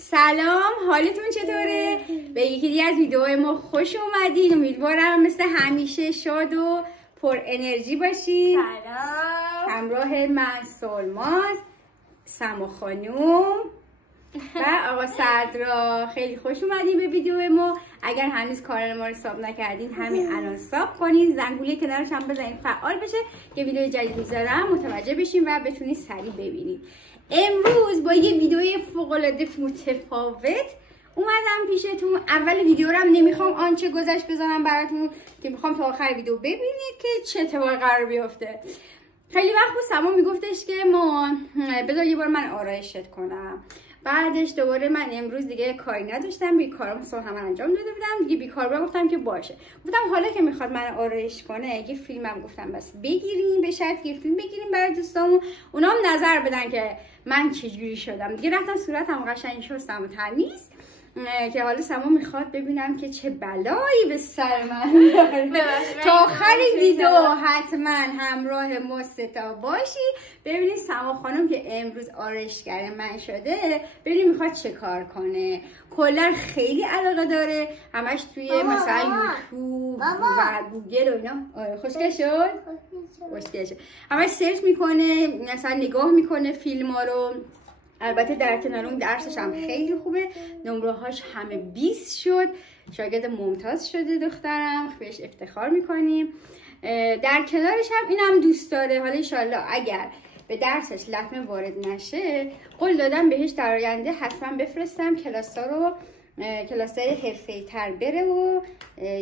سلام، حالتون چطوره؟ به یکی دیگه از ویدیوهای ما خوش اومدین. امیدوارم مثل همیشه شاد و پر انرژی باشین. سلام. همراه من سلماز، سما خانوم و آقا صدرا. خیلی خوش اومدین به ویدیو ما. اگر هنوز کانال ما رو ساب نکردین همین الان ساب کنین، زنگوله کنارش هم بزنین فعال بشه که ویدیو جدید میذارم متوجه بشین و بتونید سریع ببینید. امروز با یه ویدیوی فوق‌العاده متفاوت اومدم پیشتون. اول ویدیو رو هم نمیخوام آنچه گذشت بذارم براتون، که میخوام تا آخر ویدیو ببینید که چه اتفاقی قرار بیفته. خیلی وقت بود سما میگفتش که ما بذار یه بار من آرایشت کنم. بعدش دوباره من امروز دیگه کاری نداشتم، بیکارم صبح هم انجام داده بودم دیگه، بیکار بودم. گفتم که باشه، گفتم حالا که میخواد من آرایش کنه یه فیلمم گفتم بس بگیریم، به شرط یه فیلم بگیریم برای دوستامون، اونا هم نظر بدن که من چجوری شدم. دیگه رفتم صورتم قشنگ شستم و تمیز، که حالا سما میخواد ببینم که چه بلایی به سر من میاره. تا آخر ویدیو حتما همراه ما ستا باشی ببینید سما خانم که امروز آرایشگر من شده، ببینید میخواد چه کار کنه. کلا خیلی علاقه داره، همش توی مثلا یوتیوب و گوگل و اینا. خوشگل شد؟ خوشگل شد. همش سرچ میکنه، مثلا نگاه میکنه فیلم ها رو. البته در کنار اون درسش هم خیلی خوبه، نمره هاش همه 20 شد، شاگرد ممتاز شده دخترم، بهش افتخار میکنیم. در کنارش هم اینم دوست داره. حالا انشالله اگر به درسش لطمه وارد نشه، قول دادم بهش در آینده حتما بفرستم کلاسای حرفه‌ای تر بره و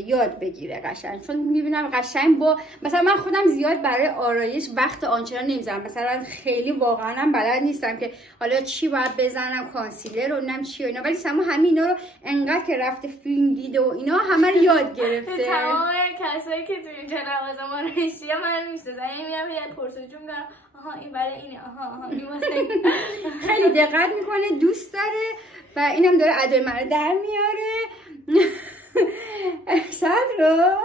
یاد بگیره قشنگ. چون میبینم قشنگ با مثلا من خودم زیاد برای آرایش وقت آنچنان نمیذارم، مثلا خیلی واقعا بلد نیستم که حالا چی باید بزنم، کانسیلر و نم چی و اینا، ولی سما همین اینا رو انقدر که رفته فیلم دیده و اینا همه رو یاد گرفته. تمام کسایی که توی اینجا نوازم آرایشی من میشناسن، میرم یه پرسجو میگم آها این برای اینه، آها این واسه خیلی دقت میکنه، دوست داره و اینم داره ادای من رو در میاره. صدرا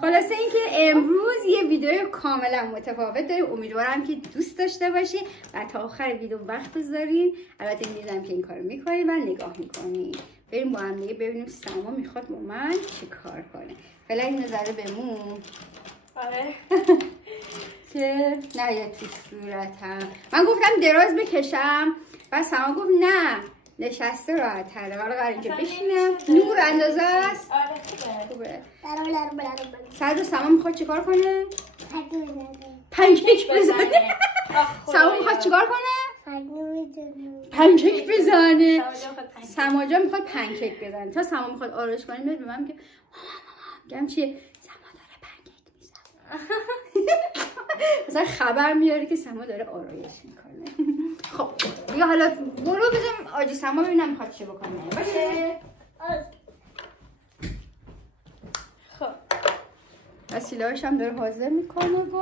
خلاصه اینکه امروز یه ویدیو کاملا متفاوت داریم، امیدوارم که دوست داشته باشین و تا آخر ویدیو وقت بذارین. البته میدونم که این کارو میکنین و نگاه میکنین. بریم با هم دیگه ببینیم سما میخواد با من چی کار کنه. فعلا این نظره بمون. آره که نه یه تو صورتم. من گفتم دراز بکشم و سما گفت نه نشسته راحت تره. حالا قرار اینجا بشینم. نور اندازه است. آره خوبه. صدر سما میخواد چیکار کنه؟ پنکیک بزنه. سما میخواد چیکار کنه؟ پنکیک بزنه. سما جان میخواد پنکیک بزنه. تا سما میخواد آرایش کنه میاد به من که میگم چیه؟ سما داره پنکیک میزنه. مثلا خبر میاره که سما داره آرایش میکنه. خب دیگه حالا برو بزنم آجی سما ببینم میخواد چی بکنه. باشه. خب وسیله‌هاش هم داره حاضر میکنه و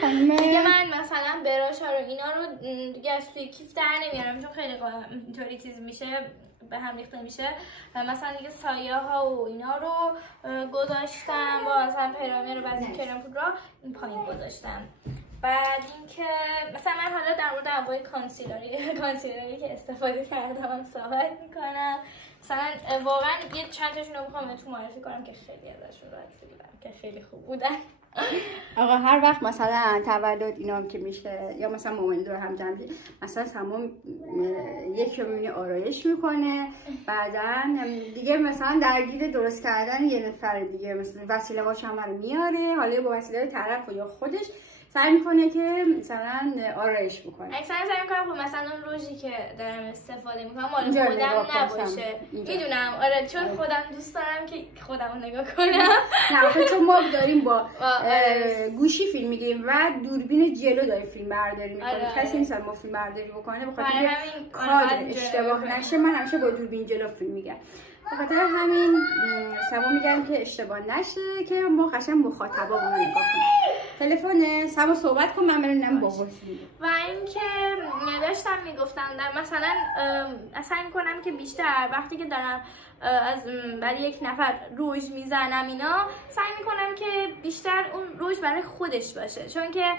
خانم دیگه من مثلا براش ها رو اینا رو دیگه از توی کیف در نمیارم، چون خیلی اینطوری چیز میشه، به هم ریخته میشه. مثلا دیگه سایه ها و اینا رو گذاشتم با مثلا پیرامی رو بعضی کرم پودر رو این پایین گذاشتم. بعد اینکه مثلا من حالا در مورد انواع کانسیلری که استفاده کردم صحبت میکنم. مثلا واقعا یه چند تاشون رو میخوام بهتون معرفی کنم که خیلی ازشون راضی بودم، که خیلی خوب بودن. آقا هر وقت مثلا تولد اینا هم که میشه یا مثلا مومن دور هم جمع میشه، مثلا سما یک رومینی آرایش میکنه، بعدن دیگه مثلا درگیر درست کردن یه نفر دیگه مثلا وسیله هاش هم رو میاره، حالا با وسیله طرف یا خودش سعی میکنه که مثلا آرایش بکنه. اکثرا سعی میکنم خب مثلا اون روژی که دارم استفاده میکنم مال خودم نباشه. میدونم آره، چون خودم دوست دارم که خودم رو نگاه کنم. نه چون ما داریم با گوشی فیلم میگیریم و دوربین جلو داریم فیلم برداری میکنیم. کسی نیست ما فیلم برداری بکنه، بخاطر اینکه کادر اشتباه نشه. من همیشه با دوربین جلو فیلم میگم، بخاطر همین سما میگم که اشتباه نشه که ما قشنگ مخاطبا رو نگاه کنیم. تلفن سما صحبت کن من برم باباش. و اینکه داشتم میگفتم در مثلا سعی میکنم که بیشتر وقتی که دارم برای یک نفر روژ میزنم اینا سعی میکنم که بیشتر اون روژ برای خودش باشه، چون که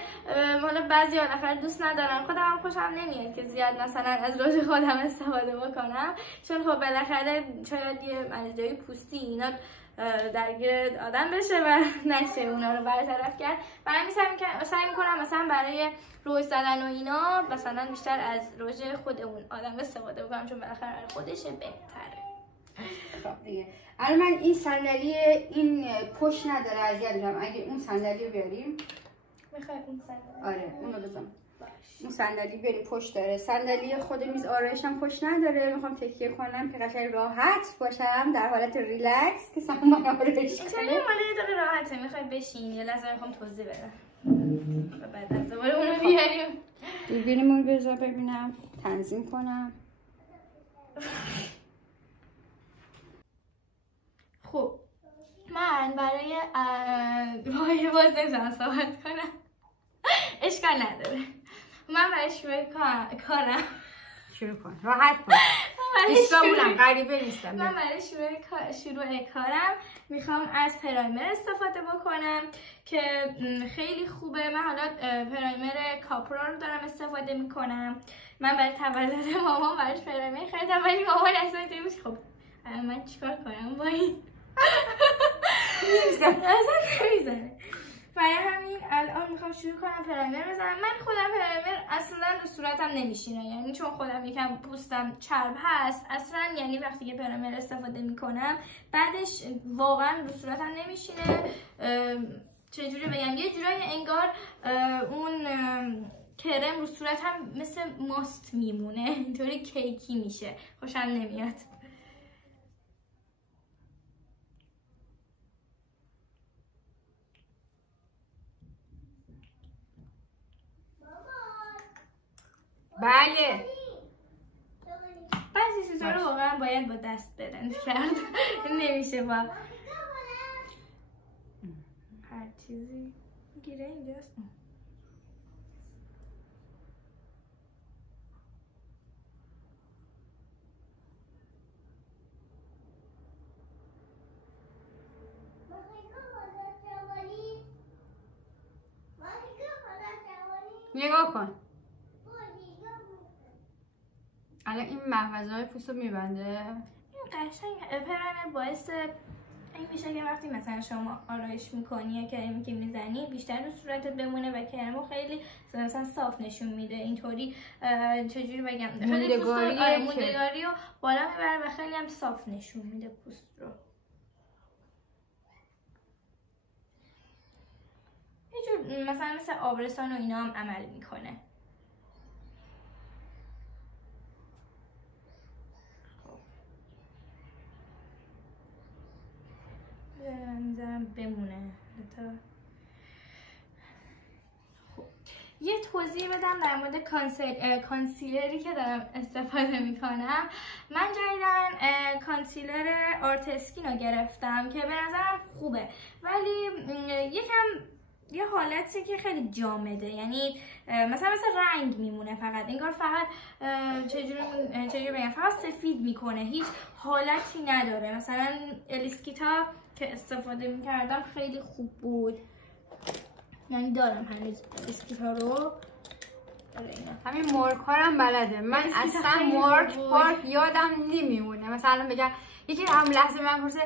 حالا بعضی نفر دوست ندارن، خودم هم خوشم نمیاد که زیاد مثلا از روژ خودم استفاده بکنم، چون خب بالاخره شاید یه مریضی پوستی اینا درگیر آدم بشه و نشه اونا رو برطرف کرد. برای سعی میکنم مثلا برای روژ زدن و اینا مثلا بیشتر از روژ خود اون آدم استفاده بکنم، چون بالاخره خودشه بهتره. خب دیگه الان من این صندلی این پشت نداره اذیت میشم، اگه اون صندلی رو بیاریم. میخوای اون صندلی؟ آره اونو بزن. اون صندلی بیاریم پشت داره. صندلی خود میز آرایشم پشت نداره، میخوام تکیه کنم که قشنگ راحت باشم در حالت ریلکس که سامان آرایش کنم. این مال یه دقیقه راحته، میخوای بشین یه لحظه میخوام توضیح بدم و بعد از دوباره اونو بیاریم. دوربینمون بذار ببینم تنظیم کنم. خب من برای باز نمیتونم صحبت کنم، اشکال نداره. من برای شروع کارم شروع کن، راحت باش. دوستامونم غریبه نیستم. من برای شروع کارم میخوام از پرایمر استفاده بکنم که خیلی خوبه. من حالا پرایمر کاپرا رو دارم استفاده میکنم. من برای تولد مامان براش پرایمر خریدم ولی مامان اصلا نمیشه. خب من چیکار کنم با این؟ نمیزنه. برای همین الان میخوام شروع کنم پرایمر بزنم. من خودم پرایمر اصلا رو صورتم نمیشینه، یعنی چون خودم یکم پوستم چرب هست اصلا، یعنی وقتی که پرایمر استفاده میکنم بعدش واقعا رو صورتم نمیشینه. چجوری بگم، یه جورایی انگار اون کرم رو صورتم مثل ماست میمونه، اینطوری کیکی میشه، خوشم نمیاد. بله بعضی چیزا رو واقعا باید با دست بلند کرد، نمیشه با هر چیزی. گیره اینجاست. نگاه کن الان این محفظه‌های پوست رو میبنده. این قشنگ پرایمر باعث این میشه که وقتی مثلا شما آرایش میکنی یا کریمی که میزنی بیشتر رو صورتت بمونه و کرمو خیلی مثلا صاف نشون میده. اینطوری چجوری بگم، خیلی موندگاری رو بالا میبره و خیلی هم صاف نشون میده پوست رو. یه جور مثلا مثل آبرسان و اینا هم عمل میکنه. میذارم بمونه تا خب. یه توضیح بدم در مورد کانسیلری که دارم استفاده میکنم. من جدیدن کانسیلر آرت اسکین رو گرفتم که به نظرم خوبه، ولی یه حالتی که خیلی جامده، یعنی مثلا رنگ میمونه فقط، انگار فقط چجوری بگم، فقط سفید میکنه، هیچ حالتی نداره. مثلا الیسکیتا که استفاده میکردم خیلی خوب بود، یعنی دارم هنوز الیسکیتا رو. همین مارکارم بلده. من اصلا مارک یادم نمیمونه. مثلا بگم یکی هم لحظه من پرسه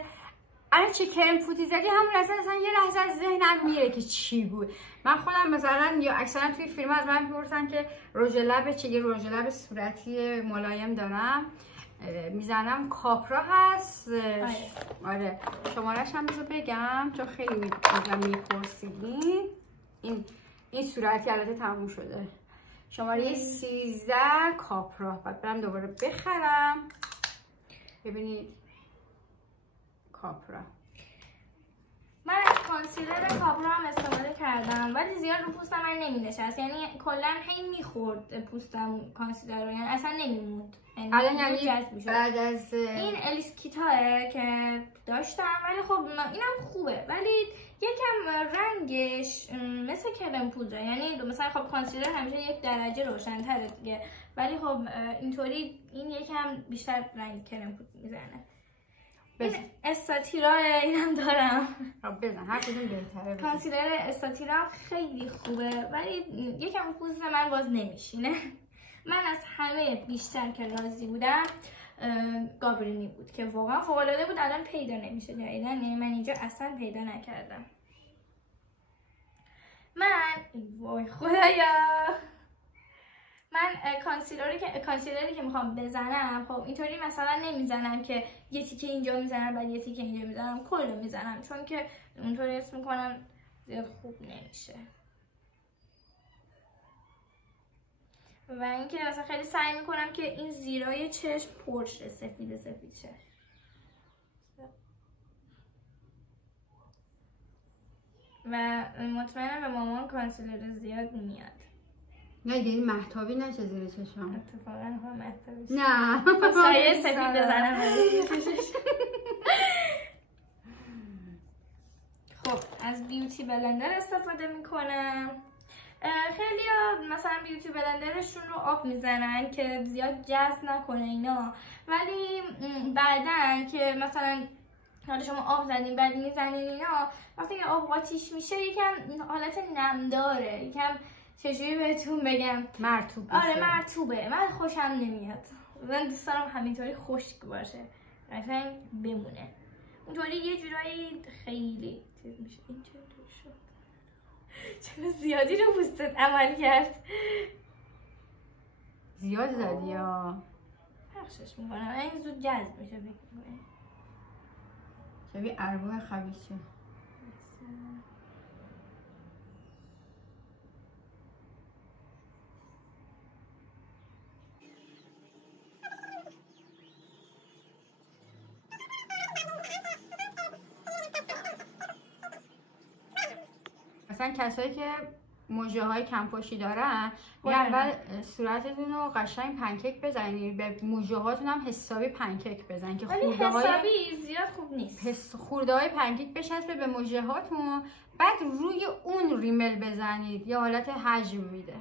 الان چه کرم فوتی زدی، همون لحظه اصلا یه لحظه از ذهنم میره که چی بود. من خودم مثلا یا اکثرا توی فیلم از من میپرسن که رژ لب چه، یه رژ لب صورتی ملایم دارم میزنم، کاپرا هست. آره شماره‌اش هم بذار بگم چون خیلی میپرسیدین. این صورتی البته تموم شده. شماره 13 کاپرا. بعد برم دوباره بخرم. ببینید کاپرا. من از کانسیلر کاپرا هم استفاده کردم ولی زیاد رو پوستم من نمی نشست، یعنی کلا هی میخورد پوستم کانسیلر رو، یعنی اصلا نمیموند، یعنی الان یعنی بعد از این الیسکیتاه که داشتم، ولی خب اینم خوبه، ولی یکم رنگش مثل کرم پودره، یعنی مثلا خب کانسیلر همیشه 1 درجه روشن‌تره دیگه، ولی خب اینطوری این یکم بیشتر رنگ کرم پودر میزنه. این استاتیرا اینم دارم. بزن هر کدوم بهتره. کانسیلر استاتیرا خیلی خوبه، ولی یکم پوست من باز نمیشینه. من از همه بیشتر که راضی بودم گابرینی بود که واقعا فوق‌العاده بود. الان پیدا نمیشه جدیدن، یعنی من اینجا اصلا پیدا نکردم. وای خدایا، من کانسیلری که میخوام بزنم، خب اینطوری مثلا نمیزنم که یه تیکه اینجا میزنم بعد یه تیکه اینجا میزنم، کلو میزنم، چون که اونطوری حس میکنم زیاد خوب نمیشه. و اینکه مثلا خیلی سعی میکنم که این زیرای چشم پرشه، سفید شه. و مطمئنم به مامان کانسیلر زیاد میاد. نه دیگه مهتابی نشه زیر چشم. اتفاقا هم مهتابی شه. نه سایه سفید بزنم خب از بیوتی بلندر استفاده میکنم. خیلی ها مثلا بیوتی بلندرشون رو آب میزنن که زیاد جذب نکنه اینا، ولی بعدن که مثلا حالا شما آب زدین بعد میزنین اینا، وقتی که آب قاطیش میشه یکم حالت نمداره، یکم چجوری بهتون بگم، مرطوب بشه. آره مرطوبه، من خوشم نمیاد. من دوست دارم همینطوری خشک باشه، قشنگ بمونه. اونطوری یه جورایی خیلی چیز میشه. این چطور شد؟ چرا زیادی رو پوستت عمل کرد؟ زیاد زدی یا پخشش میکنم، این زود جذب میشه. بکنم شبیه ارواح خبیثه. مثلا کسایی که موجه های کمپاشی دارن اول صورتتون رو قشنگ پنکیک بزنید، به موجه هاتون هم حسابی پنکیک بزن که خورده حسابی زیاد خوب نیست. خورده های پنکیک بچسبه به موجه هاتون، بعد روی اون ریمل بزنید، یه حالت حجم میده.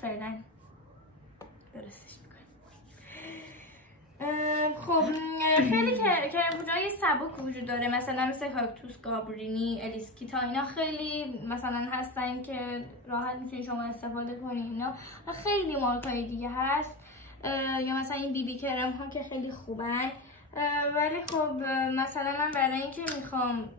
فعلا درستش میکنم. خب خیلی کرم پودرهای سبک وجود داره، مثلا مثل کاکتوس، گابرینی، الیسکیتا، اینا خیلی مثلا هستن که راحت میتونید شما استفاده کنید. اینا خیلی مارکای دیگه هست، یا مثلا این بی بی کرم ها که خیلی خوبن. ولی خب مثلا من برای اینکه میخوام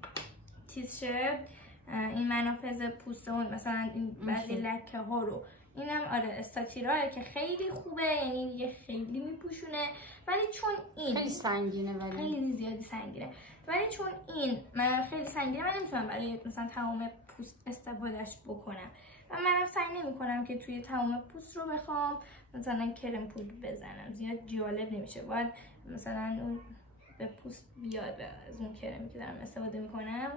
چیز شه این منافذ پوست اون مثلا این بعضی لکه ها رو، اینم آره استاتیراه که خیلی خوبه، یعنی دیگه خیلی میپوشونه، ولی چون این خیلی سنگینه، ولی خیلی زیادی سنگینه، ولی چون این من خیلی سنگینه، من نمیتونم برای مثلا تمام پوست استفادهش بکنم و منم سعی نمیکنم که توی تمام پوست رو بخوام مثلا کرم پودر بزنم، زیاد جالب نمیشه. باید مثلا اون به پوست بیاد از اون کرمی که دارم استفاده میکنم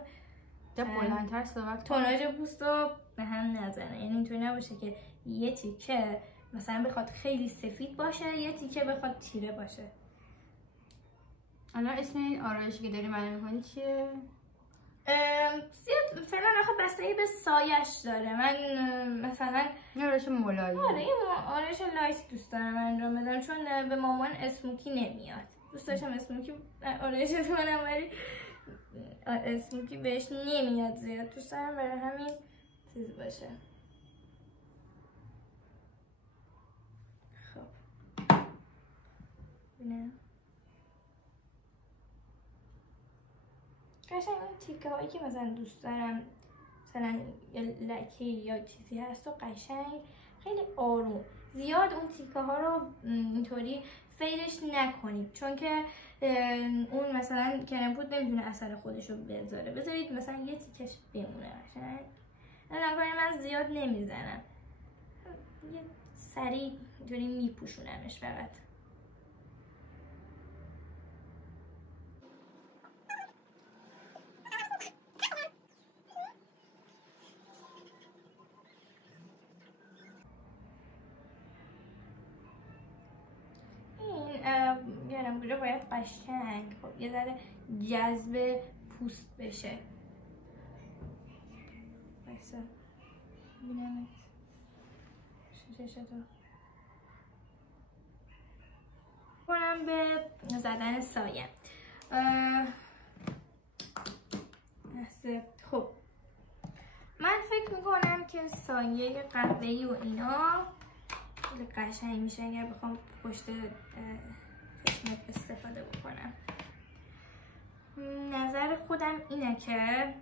بلندتر صحبت توناژ پوست رو به هم نزنه، یعنی اینطوری نباشه که یه تیکه مثلا بخواد خیلی سفید باشه، یه تیکه بخواد تیره باشه. الان اسم این آرایشی که داری معلوم می‌کنی چیه؟ زیاد فعلا آخه بستگی به سایش داره. من مثلا یه آرایش مولایی. آره یه آرایش لایت دوست دارم انجام بدم، چون به مامان اسموکی نمیاد. دوست داشتم اسموکی آرایش کنم ولی اسموکی بهش نمیاد زیاد، دوست دارم برای همین چیز باشه. خب ببینم قشنگ این تیکه هایی که مثلا دوست دارم مثلا یه لکه یا چیزی هست و قشنگ خیلی آروم، زیاد اون تیکه ها رو اینطوری فیدش نکنید، چون که اون مثلا کرم پودر نمیتونه اثر خودش رو بذاره. بذارید مثلا یه تیکش بمونه قشنگ. من زیاد نمیزنم، یه سریع اینطوری میپوشونمش فقط. بیارم اونجا باید قشنگ خب یه ذره جذب پوست بشه. بایستا ببینم چشتو کنم به زدن سایه. خب من فکر میکنم که سایه قهوه‌ای و اینا خیلی قشنگ میشه اگر بخوام پشت چشمت استفاده بکنم. نظر خودم اینه که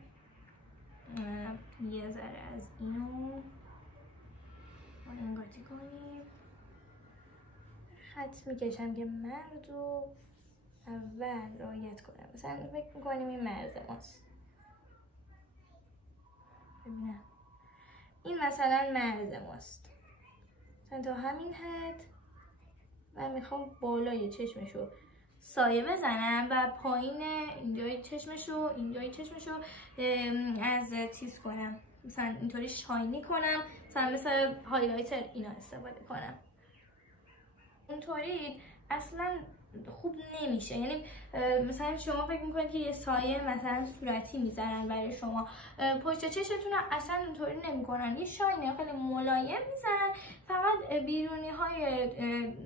یه ذره از اینو با این قاطی کنیم. خط میکشم که مرز رو اول رعایت کنم. مثلا فکر میکنیم این مرز ماست. ببینم این مثلا مرز ماست، مثلا تا همین حد و میخوام بالای چشمشو سایه بزنم و پایین اینجای چشمشو از تیز کنم، مثلا اینطوری شاینی کنم، مثلا هایلایتر اینا استفاده کنم. اونطوری اصلا خوب نمیشه. یعنی مثلا شما فکر میکنید که یه سایه مثلا صورتی میذارن برای شما، پشت چشتون رو اصلا اونطوری نمیکنن، یه شاینه خیلی ملایم میذارن، فقط بیرونی های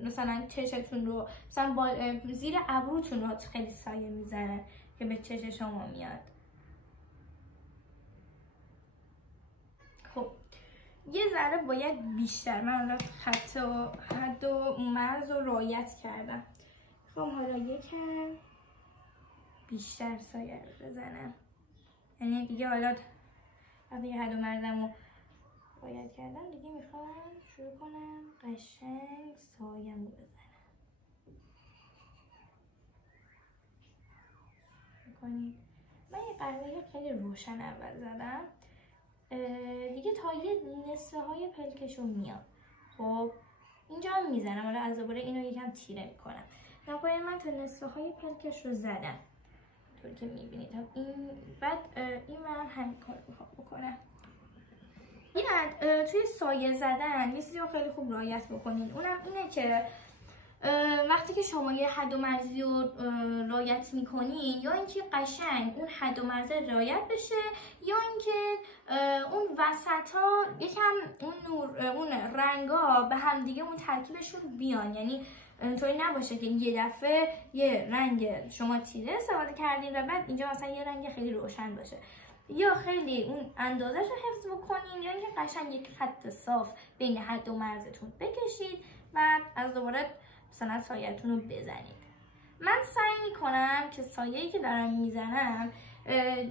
مثلا چشتون رو مثلا زیر ابروتون رو خیلی سایه میذارن که به چش شما میاد. خب یه ذره باید بیشتر، من الان خط و حد و مرز رو رعایت کردم، خب حالا یکم بیشتر سایه رو بزنم. یعنی دیگه حالا وقتی حد و مرزم رو رعایت کردم دیگه میخوام شروع کنم قشنگ سایم رو بزنم. میکنی من یه قهوه خیلی روشن اول زدم دیگه تا یه نصفه های پلکشو میام. خب اینجا هم میزنم، حالا از دوباره اینو یکم تیره میکنم. نکنید من تا نصفه های پلکش رو زدم طوری که میبینید. این بعد این من همین کار میخوام بکنم. توی سایه زدن یه چیزی رو خیلی خوب رعایت بکنید، اونم اینه که وقتی که شما یه حد و مرزی رو رعایت میکنین، یا اینکه قشنگ اون حد و مرز رعایت بشه، یا اینکه اون وسطا یکم اون رنگا به هم دیگه اون ترکیبشون بیان. یعنی اینطوری نباشه که یه دفعه یه رنگ شما تیره استفاده کردین و بعد اینجا مثلا یه رنگ خیلی روشن باشه. یا خیلی اون اندازش رو حفظ بکنین، یا اینکه قشنگ یک خط صاف بین حد و مرزتون بکشید و از دوباره مثلا سایه‌تون رو بزنید. من سعی میکنم که سایه‌ای که دارم میزنم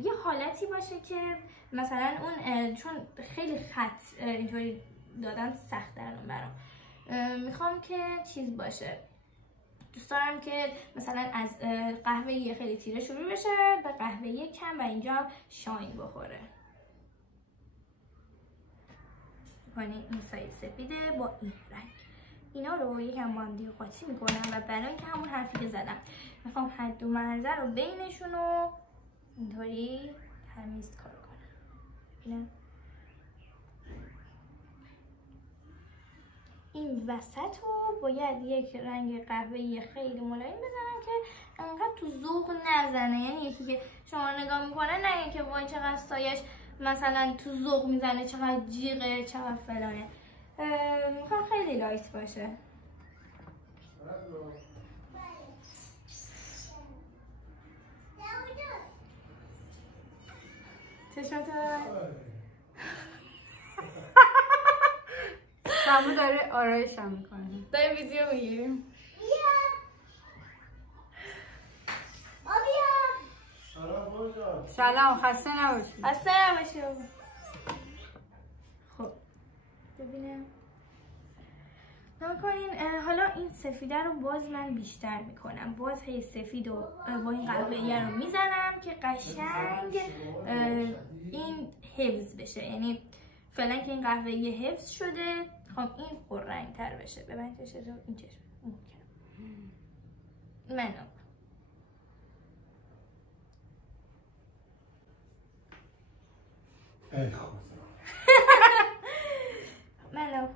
یه حالتی باشه که مثلا اون چون خیلی خط اینطوری دادن سخت دارم برام، میخوام که چیز باشه. دوست دارم که مثلا از قهوه خیلی تیره شروع بشه به قهوه کم و اینجا شاین بخوره. این سایه سفیده با این رنگ، اینا رو یکم با هم دیگه قاطی میکنم و برای اینکه همون حرفی که زدم میخوام حد و مرزه رو بینشون رو اینطوری تمیز کار کنم. این وسط رو باید یک رنگ قهوه‌ای خیلی ملایم بزنم که انقدر تو ذوق نزنه. یعنی یکی که شما نگاه میکنه نگه که وای چقدر سایش مثلا تو ذوق میزنه، چقدر جیغه، چقدر فلانه. میخوام خیلی لایت باشه. چشمتو سامو داره آرایش هم میکنه. داره ویدیو میگیریم. سلام، خسته نباشی. خسته نباشی. خب ببینم نکنین. حالا این سفیده رو باز من بیشتر میکنم، باز هی سفید رو با این قهوه‌ای رو میزنم که قشنگ این حفظ بشه. یعنی فعلا که این قهوه‌ای حفظ شده، خب این پررنگ تر بشه. ببین چشم رو، این چشم منو ای خدا منو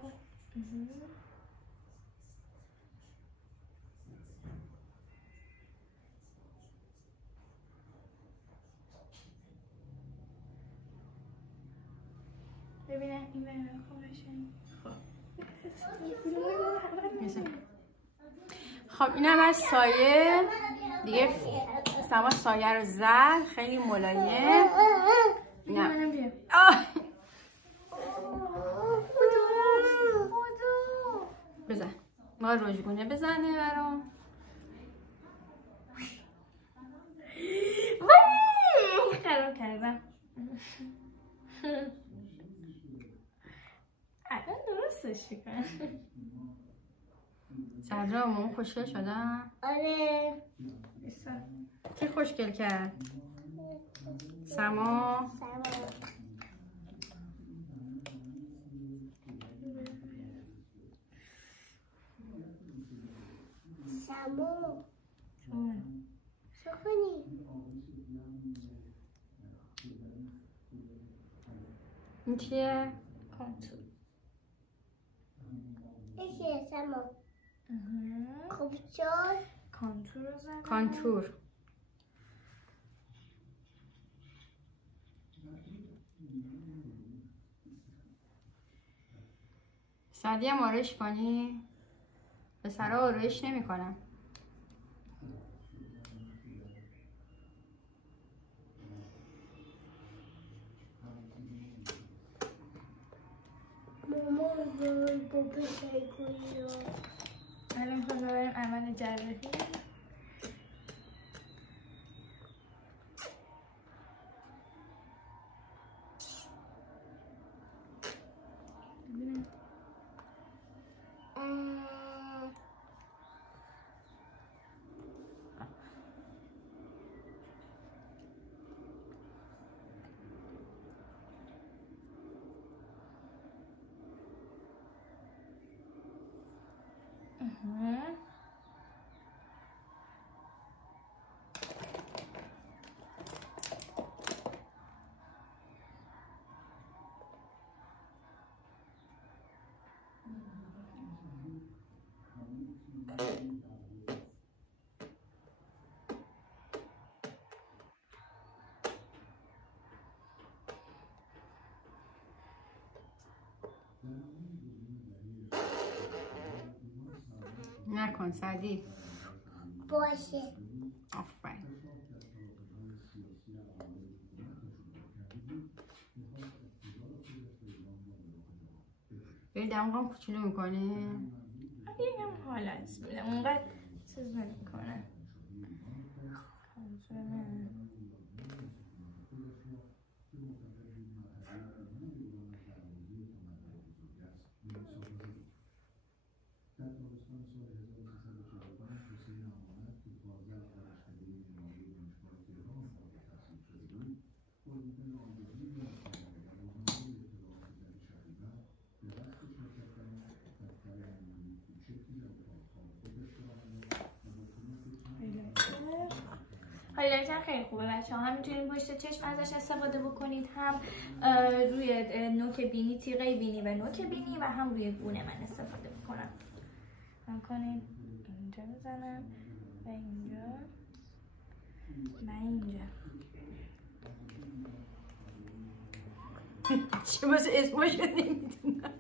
خب اینم از سایه دیگه. سما سایه رو زد خیلی ملایم. نه بزن ما رژگونه بزنه برام. خراب کردم. الان درستش کنم. صدرا مامان خوشگل شدن؟ آره. کی خوشگل کرد؟ سما. سمو چه کنی؟ این چیه؟ کانتور. ایشه سمو خوب شد. کانتور رو زدم. کانتور. سعدی هم آرایش کنی؟ پسرها آرایش نمی کنن. مامان با پسر کنی رو الان میخوام بریم عمل جراحی. نکن سعدی. باشه. آفرین. بری دماغم کوچولو میکنه. یکم حالت میدم اونقدر چیز نمیکنه. هایلایتر خیلی خوبه بچه ها. هم میتونید پشت چشم ازش استفاده بکنید، هم روی نوک بینی، تیغه بینی و نوک بینی، و هم روی گونه من استفاده بکنم. هم کنید اینجا بزنم و اینجا و اینجا. چه باشه اسمش نمیدونم.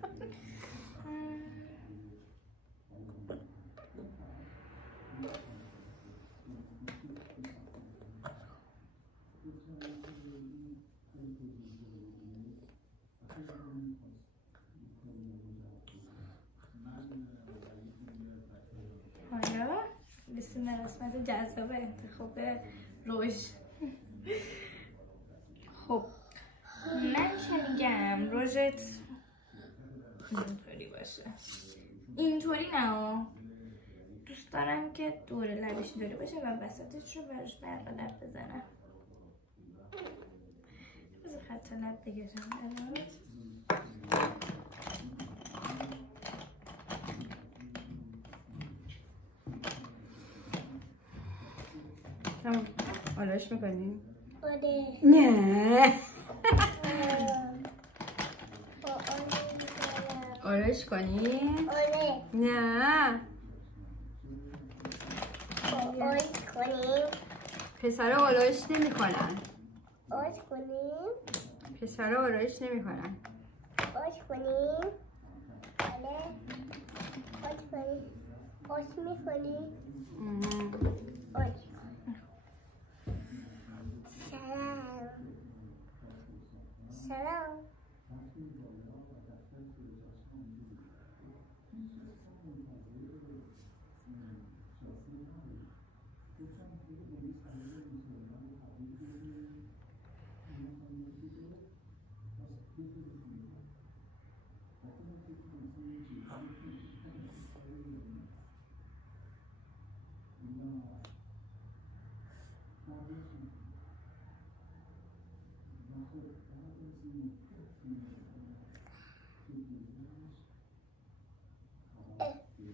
حالا رسیم قسمت جذاب انتخاب رژ. خب من که میگم رژت اینطوری باشه. اینطوری نه، دوست دارم که دور لبش اینطوری باشه و وسطش رو براش برق لب بزنم. بذار خط لب بگشم براش. تمام. آرایش میکنیم؟ آره. نه. آرایش کنیم؟ آره. نه. آرایش کنیم. پسرها آرایش نمی کنن. آرایش کنیم. پسرها آرایش نمی کنن. آرایش خوش کنیم. بله خوش کنیم. خوش میکنیم. سلام سلام.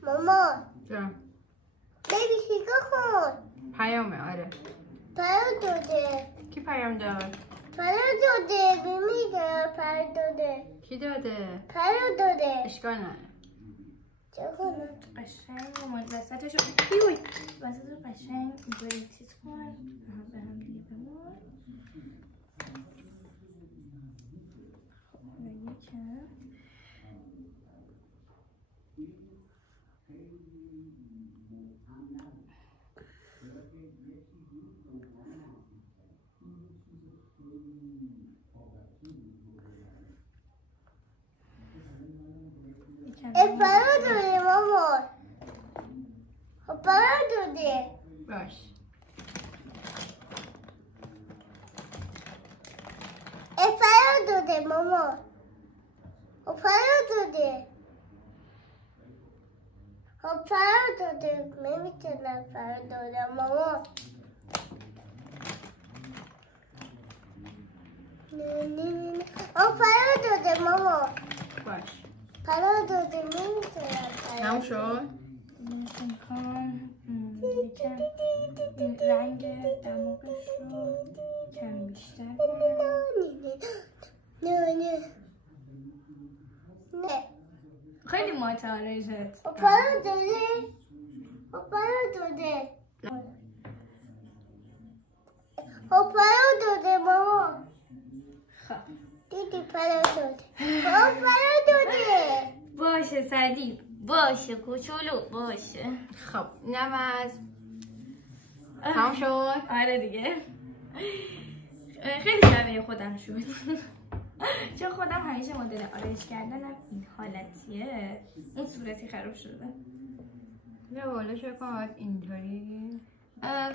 مامان جان بیبی سیگا خون. پیامه. آره پیام داده. کی پیام داد؟ پیام داده. بیمیده پیام داده. کی داده؟ پیام داده. اشکال نداره. چه کنم؟ قشنگ مامان وسطشو بیوی وسطشو قشنگ اینطوری چیز کن به هم دیگه بمون. خب حالا یکم پیام داده مامان. پیام داده. باش. پیام داده مامان. پیام داده. پیام داده. نمیتونم پیام داده مامان. نه پیام داده مامان. باش. پیام داده نمیتونم. تموم شد؟ مثل میخوام یکم این رنگ دماغش رو کم بیشتر کنم. نه خیلی ماتارشت. پیام داده. پیام داده. پیام داده مامان. خب دیدی پیام داده. پیام داده. باشه سعدی باشه کوچولو باشه. خب نماز تمام شد؟ آره دیگه خیلی شبیه خودم شد چون خودم همیشه مدل آرایش کردنم این حالتیه. اون صورتی خراب شده. نه والا چه کنم اینطوری؟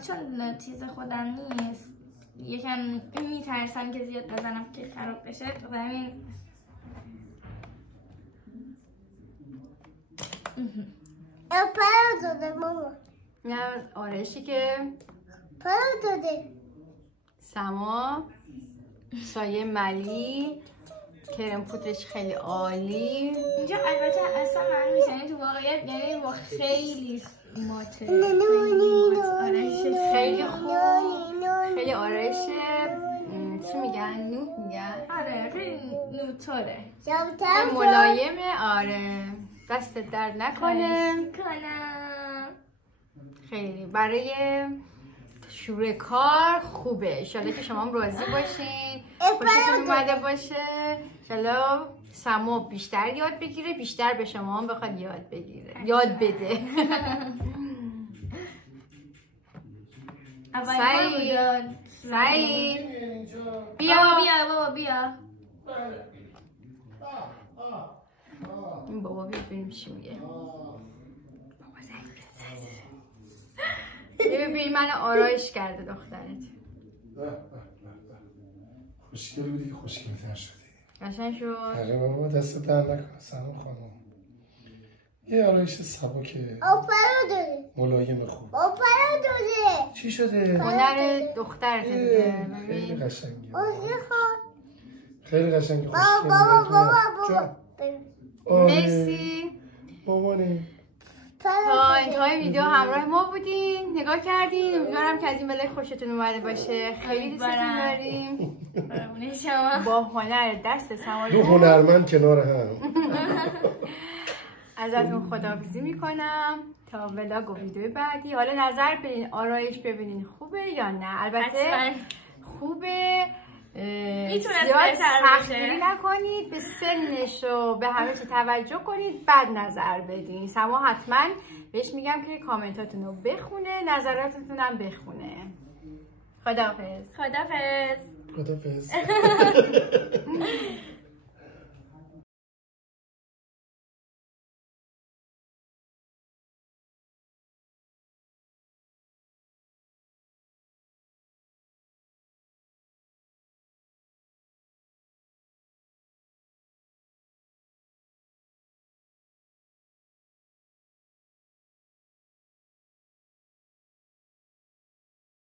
چون چیز خودم نیست یکم میترسم که زیاد بزنم که خراب بشه. تو همین پیام داده مامان. نه آرایشی که پیام داده. سما سایه ملی کرم پودرش خیلی عالی. اینجا البته اصلا معلوم میشه یعنی تو واقعیت یعنی با خیلی ماته خیلی خوب خیلی آرایش چی میگن؟ نوت میگن؟ آره خیلی نوتاره ملایمه. آره دستت درد نکنه. خیلی برای شروع کار خوبه. انشالله که شما هم راضی باشین. خوشتون اومده باشه. انشالله سما بیشتر یاد بگیره بیشتر به شما هم بخواد یاد بگیره یاد بده. سعید بیا بابا بیا. این بابا ببینیم چی میگه. ببین من آرایش کرده دخترت. خوشگل بودی که خوشگل‌تر شدی. قشنگ شد. آره بابا دست در نکنه سلام خانم. یه آرایش سبکه ملایم خوب. چی شده؟ هنر دخترت دیگه. خیلی ببین قشنگه. خیلی قشنگه خوشگله. مرسی. مامانه. تا انتهای ویدیو همراه ما بودین نگاه کردین. امیدوارم که از این بلاگ خوشتون اومده باشه. خیلی دوستتون داریم. با هنر دست سما دو هنرمند کنار هم. ازتون خداحافظی میکنم تا ولاگ و ویدیو بعدی. حالا نظر بدین آرایش ببینین خوبه یا نه. البته خوبه زیاد سختگیری نکنید، به سنش و به همه چی توجه کنید، بعد نظر بدین. سما حتما بهش میگم که کامنتاتون رو بخونه، نظراتتون هم بخونه. خداحافظ. خداحافظ. خداحافظ.